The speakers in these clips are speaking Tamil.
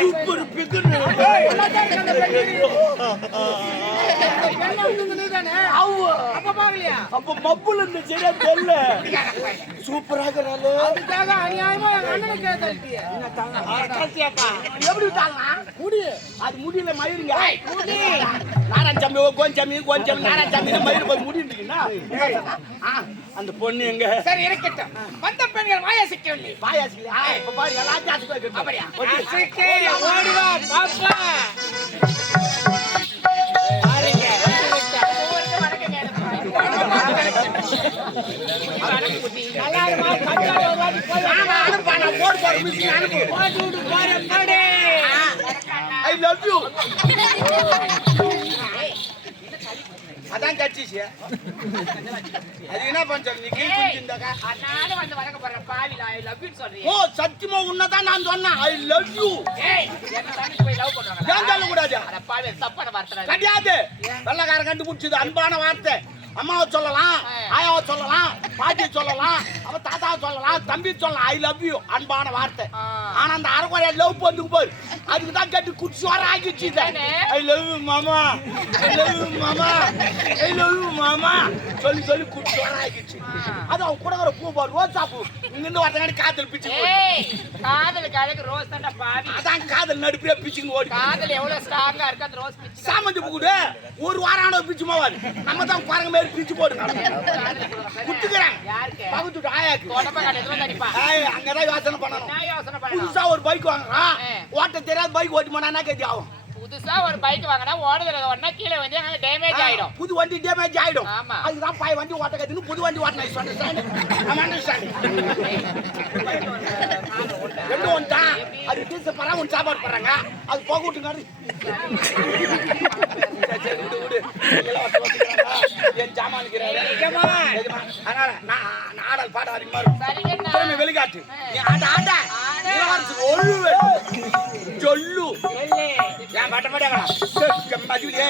சூப்பர் பிக்கு அப்ப மப்புல இருந்து சரியா தெரியல சூப்பராக எப்படி அது முடியல மயிருங்க நாராயணசாமி கோஞ்சாமி கோஞ்சாமி நாராயணசாமி மயிறு போய் முடியுங்களா அந்த பொண்ணு எங்க சரி இருக்கட்டும் வந்த பெண்கள் வாயாசிக்கவில்லை வாயாசிக்கல இப்ப பாரு எல்லாத்தையும் அப்படியா ஓடி வா பாப்பா I love you. அதான் கட்சிச்சு அது என்ன பண்ற நீ கீழ் குஞ்சிந்தாக்கா நானே வந்து வளக்க போறேன் பாவில ஐ லவ் யூ சொல்றீங்க ஓ சத்தியமா உன்னதான் நான் சொன்னேன் ஐ லவ் யூ ஏய் என்ன தாண்டி போய் லவ் பண்ணுவாங்க ஏன் சொல்ல கூடாது அட பாவி தப்பான வார்த்தை கிடையாது வெள்ளக்கார கண்டுபிடிச்சது அன்பான வார்த்தை அம்மாவை சொல்லலாம் ஆயாவை சொல்லலாம் பாட்டியை சொல்லலாம் அவ தாத்தாவை சொல்லலாம் தம்பி சொல்லலாம் ஐ லவ் யூ அன்பான வார்த்தை ஆனா அந்த அரைக்குறைய லவ் பண்ணுக்கு போய் அதுக்கு தான் கேட்டு குடிச்சு வர ஆகிடுச்சு ஐ லவ் யூ மாமா ஐ லவ் யூ மாமா ஐ லவ் யூ மாமா சொல்லி சொல்லி குடிச்சு வர ஆகிடுச்சு அது அவன் கூட வர பூ பாரு ரோஸ் சாப்பு இங்கிருந்து வரதாடி காதல் பிச்சு காதலுக்கு அழகு ரோஸ் தான்டா பாவி அதான் காதல் நடுப்பிலே பிச்சுன்னு ஓடி காதல் எவ்வளவு ஸ்ட்ராங்கா இருக்கு அந்த ரோஸ் பிச்சு சாமந்தி பூ கூட ஒரு வாரம் ஆன பிச்சு மாவாது நம்ம தான் பாருங்க மாதிரி பிச்சு போடுங்க குத்துக்கிறேன் பகுத்துட்டு ஆயாக்கு அங்கதான் யோசனை பண்ணணும் புதுசா ஒரு பைக் வாங்குறான் ஓட்ட தெரியாத பைக் ஓட்டி போனா கேட்டி ஆகும் புதுசா ஒரு பைக் வாங்கினா ஓடுதல ஒண்ணா கீழே வந்து அங்க டேமேஜ் ஆயிடும் புது வண்டி டேமேஜ் ஆயிடும் ஆமா அதுதான் பாய் வண்டி ஓட்ட கத்துன்னு புது வண்டி ஓட்டணும் சொல்றேன் நம்ம அண்டர்ஸ்டாண்ட் ரெண்டு ஒன்றா அது டீசல் பரா ஒன்று சாப்பாடு போடுறாங்க அது போக விட்டுங்க என் ஜாமானுக்கு ஆடல் பாட அதிகமா வெளிக்காட்டு ஆட்ட சொல்லு ஏன் பாட்ட மாட்டேன் மதிய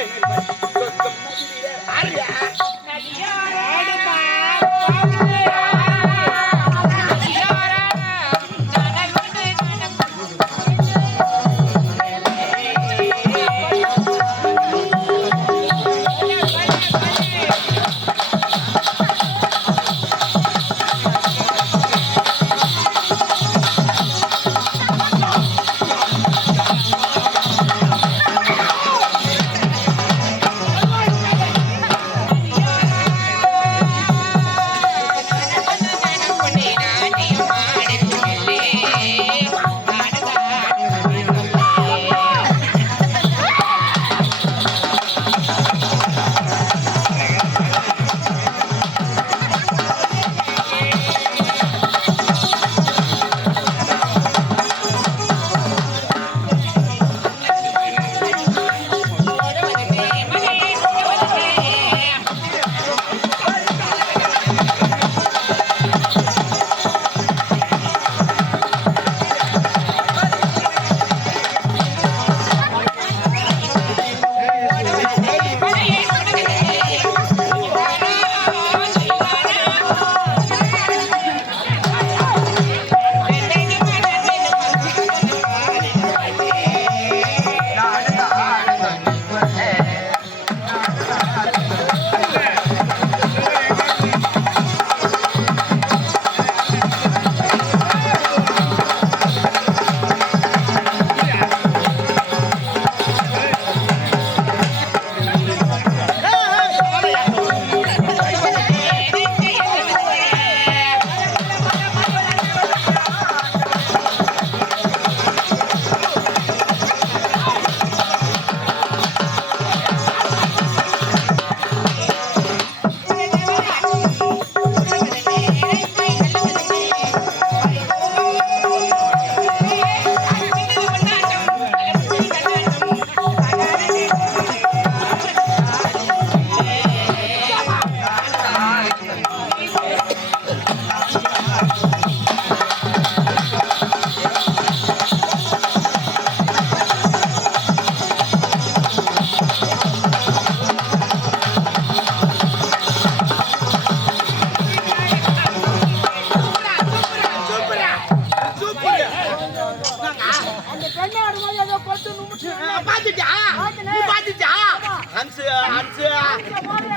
ஆன்சு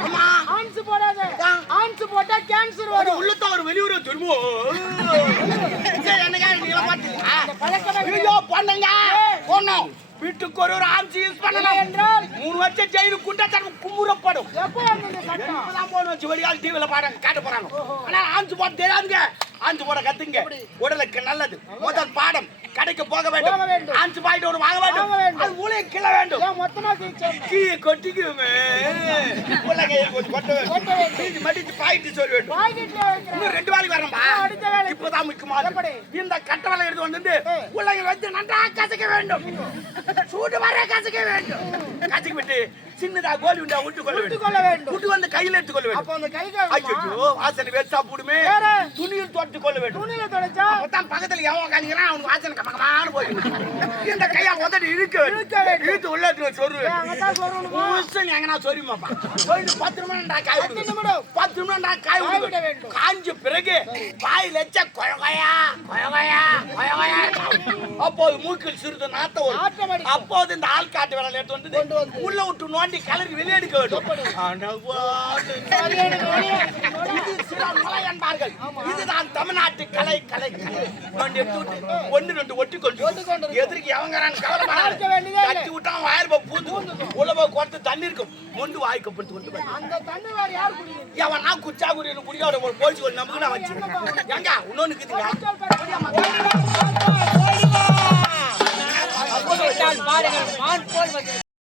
அம்மா ஆன்ஸ் போடாத. அதான். ஆன்ஸ் போட்டா கேன்சர் ஒரு வரும். உள்ளத்த ஒரு வெளியூர் திரும்ப என்னங்க நீங்க பாத்தீங்களா பழக்கமே ஐயோ பண்ணுங்க போனோம் வீட்டுக்கு ஒரு ஆன்சு யூஸ் பண்ணலாம் என்றால் 3 வருஷம் ஜெயிலு குண்டத்தனம் குமுறப்படும் எப்போ வந்து இந்த சட்டம்? இப்பதான் போன வச்சு வடிகால் டிவில பாடுறாங்க காட்ட போறாங்க ஆனா ஆன்சு போட தெரியாதுங்க ஆன்சு போட கத்துங்க உடலுக்கு நல்லது முதல் பாடம் கடைக்கு போக போக வேண்டும் வேண்டும். ஆன்சு பாயிட்டு ஒரு வாங்க வாங்க வேண்டும் வேண்டும். அது மூளையை கிள்ள வேண்டும் ஏன் மொத்தமா கிழிச்சோம்? கீழே கொட்டிக்குமே உள்ளங்கையில் கொஞ்சம் கொட்ட கொட்ட வேண்டும் வேண்டும். கீழே மடிச்சு பாயிட்டு சொல்ல வேண்டும் பாக்கெட்ல வைக்கிறேன். இன்னும் 2 வேலைக்கு வரணும்பா அடுத்த வேலைக்கு. இப்பதான் முக்கியமானது எப்படி? இந்த கட்ட வேலை எடுத்து வந்து உள்ளங்கை வச்சு நன்றாக கசக்க வேண்டும் சூடு வர கசக்க வேண்டும் கசக்கி விட்டு சின்னதா கோலி உண்டா விட்டு கொள்ள விட்டுக் வேண்டும் கொள்ள வேண்டும். விட்டு வந்து கையில எடுத்துக் கொள்ள அப்ப வேண்டும் அந்த கை கழுவுமா? ஐயோ வாசனை வேஸ்டா போடுமே வேற? துணியில் தொட்டு கொள்ள வேண்டும் துணியில தொலைச்சா அப்பதான் பக்கத்துல எவன் உட்காந்துக்கிறான் அவனுக்கு வாசனை கமகமானு போய் இந்த கையா உதடி இழுக்க இழுக்க வேண்டும். இழுத்து உள்ள சொருவேன் ஏன் அங்கதான் சொல்லணுமா? எங்கன்னா சொரிமாப்பா போயிட்டு 10 நிமிடம் காய விடுங்க 10 நிமிடம். 10 நிமிடம் காய காய விட விட வேண்டும். காஞ்ச பிறகு வாயில் வச்ச கொயகொயா அப்போது மூக்கில் சிறிது நாத்தம் வரும் நாத்தம் அடிக்கும். அப்போது இந்த ஆள்காட்டு வேலை எடுத்து கொண்டு வந்து வந்து. உள்ள விட்டு நோண்டி கலரி வெளியெடுக்க வேண்டும் அனவாடு. இது சில மலை என்பார்கள் இதுதான் தமிழ்நாட்டு கலை நோண்டி எடுத்து விட்டு 1 2 ஒட்டி கொண்டு எதிர்க்கு எவங்கிறான்னு பார்க்க வேண்டியதே இல்லை. கட்டி விட்டா வாயில பூந்து உள்ள குறைத்து தண்ணி இருக்கும் மொண்டு வாய்க்கப்பட்டு கொண்டு போய் அந்த தண்ணி வேற யார் குடிக்கிறது? எவனா குச்சா குடின்னு குடிக்காத ஒரு போலீஸ் ஒரு நம்புக்கு நான் வச்சு எங்க இன்னொன்னு இருக்குதுங்க பாருங்கள் மான் போல் வந்து